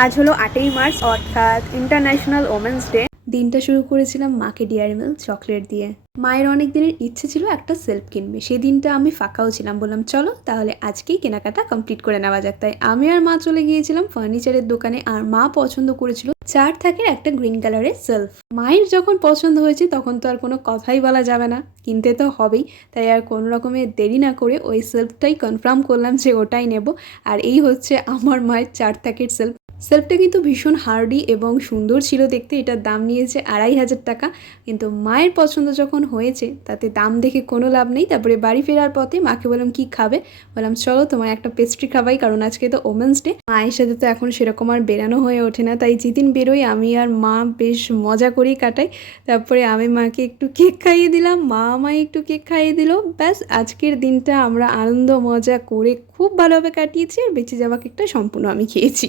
আজ হলো 8ই মার্চ অর্থাৎ ইন্টারন্যাশনাল ওমেন্স ডে। দিনটা শুরু করেছিলাম মাকে ডেয়ারি মিল্ক চকলেট দিয়ে। মায়ের অনেক দিনের ইচ্ছে ছিল একটা সেলফ কিনবে, সেই দিনটা আমি ফাঁকাও ছিলাম, বললাম চলো তাহলে আজকেই কেনাকাটা কমপ্লিট করে নেওয়া যাক। তাই আমি আর মা চলে গিয়েছিলাম ফার্নিচারের দোকানে, আর মা পছন্দ করেছিল 4 থাকের একটা গ্রিন কালারের সেলফ। মায়ের যখন পছন্দ হয়েছে তখন তো আর কোনো কথাই বলা যাবে না, কিনতে তো হবেই। তাই আর কোনো রকমের দেরি না করে ওই সেলফটাই কনফার্ম করলাম যে ওটাই নেব। আর এই হচ্ছে আমার মায়ের 4 থাকের সেলফ। সেলফটা কিন্তু ভীষণ হার্ডি এবং সুন্দর ছিল দেখতে। এটার দাম নিয়েছে 2500 টাকা। কিন্তু মায়ের পছন্দ যখন হয়েছে তাতে দাম দেখে কোনো লাভ নেই। তারপরে বাড়ি ফেরার পথে মাকে বললাম কি খাবে, বললাম চলো তোমার একটা পেস্ট্রি খাবাই, কারণ আজকে তো ওমেন্স ডে। মায়ের সাথে তো এখন সেরকম আর বেরানো হয়ে ওঠে না, তাই যেদিন বেরোই আমি আর মা বেশ মজা করেই কাটাই। তারপরে আমি মাকে একটু কেক খাইয়ে দিলাম, মা আমায় একটু কেক খাইয়ে দিল। ব্যাস আজকের দিনটা আমরা আনন্দ মজা করে খুব ভালোভাবে কাটিয়েছি, আর বেঁচে যাওয়া কেকটা সম্পূর্ণ আমি খেয়েছি।